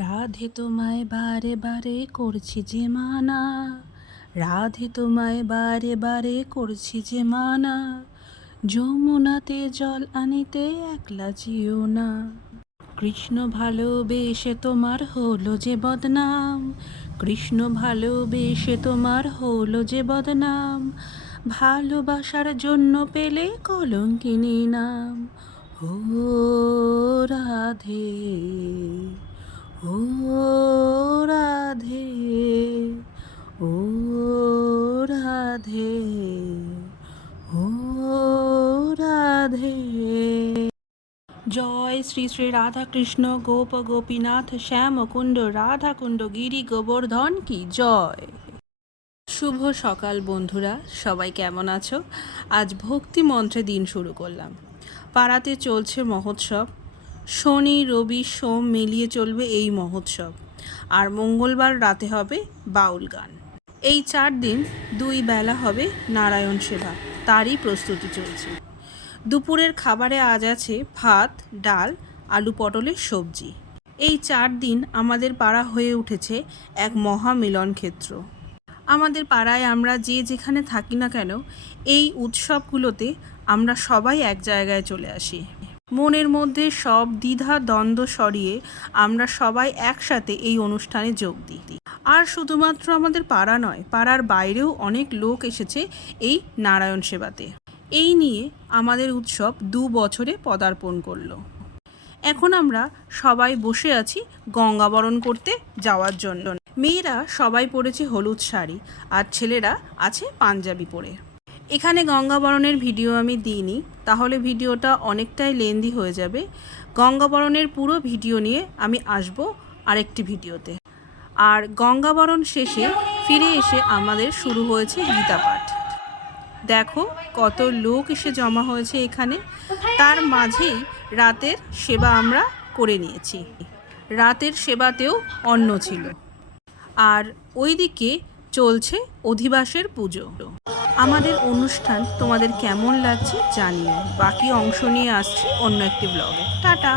রাধে তোমায় বারে বারে করছি যে মানা, রাধে তোমায় বারে বারে করছি যে মানা, যমুনাতে জল আনিতে একলা যেও না। কৃষ্ণ ভালোবেসে তোমার হলো যে বদনাম, কৃষ্ণ ভালোবেসে তোমার হলো যে বদনাম, ভালোবাসার জন্য পেলে কলঙ্কিনী নাম। ও রাধে, ও রাধে, ও রাধে, ও রাধে। জয় শ্রী শ্রী রাধাকৃষ্ণ গোপ গোপীনাথ শ্যাম কুণ্ড রাধাকুণ্ড গিরি গোবর্ধন কি জয়। শুভ সকাল বন্ধুরা, সবাই কেমন আছো? আজ ভক্তি মন্ত্রে দিন শুরু করলাম। পাড়াতে চলছে মহোৎসব, শনি রবি সোম মিলিয়ে চলবে এই মহোৎসব, আর মঙ্গলবার রাতে হবে বাউল গান। এই 4 দিন 2 বেলা হবে নারায়ণ সেবা, তারই প্রস্তুতি চলছে। দুপুরের খাবারে আজ আছে ভাত, ডাল, আলু পটলের সবজি। এই 4 দিন আমাদের পাড়া হয়ে উঠেছে এক মহা মিলন ক্ষেত্র। আমাদের পাড়ায় আমরা যে যেখানে থাকি না কেন, এই উৎসবগুলোতে আমরা সবাই এক জায়গায় চলে আসি। মনের মধ্যে সব দ্বিধা দ্বন্দ্ব সরিয়ে আমরা সবাই একসাথে এই অনুষ্ঠানে যোগ দিই। আর শুধুমাত্র আমাদের পাড়া নয়, পাড়ার বাইরেও অনেক লোক এসেছে এই নারায়ণ সেবাতে। এই নিয়ে আমাদের উৎসব 2 বছরে পদার্পণ করলো। এখন আমরা সবাই বসে আছি গঙ্গাবরণ করতে যাওয়ার জন্য। মেয়েরা সবাই পরেছে হলুদ শাড়ি, আর ছেলেরা আছে পাঞ্জাবি পরে। এখানে গঙ্গাবরণের ভিডিও আমি দিইনি, তাহলে ভিডিওটা অনেকটাই লেন্দি হয়ে যাবে। গঙ্গাবরণের পুরো ভিডিও নিয়ে আমি আসব আরেকটি ভিডিওতে। আর গঙ্গাবরণ শেষে ফিরে এসে আমাদের শুরু হয়েছে গীতা পাঠ। দেখো কত লোক এসে জমা হয়েছে এখানে। তার মাঝেই রাতের সেবা আমরা করে নিয়েছি। রাতের সেবাতেও অন্ন ছিল, আর ওইদিকে চলছে অধিবাসের পুজো। আমাদের অনুষ্ঠান তোমাদের কেমন লাগছে জানিও। বাকি অংশ নিয়ে আসছি অন্য একটি ব্লগে। টাটা।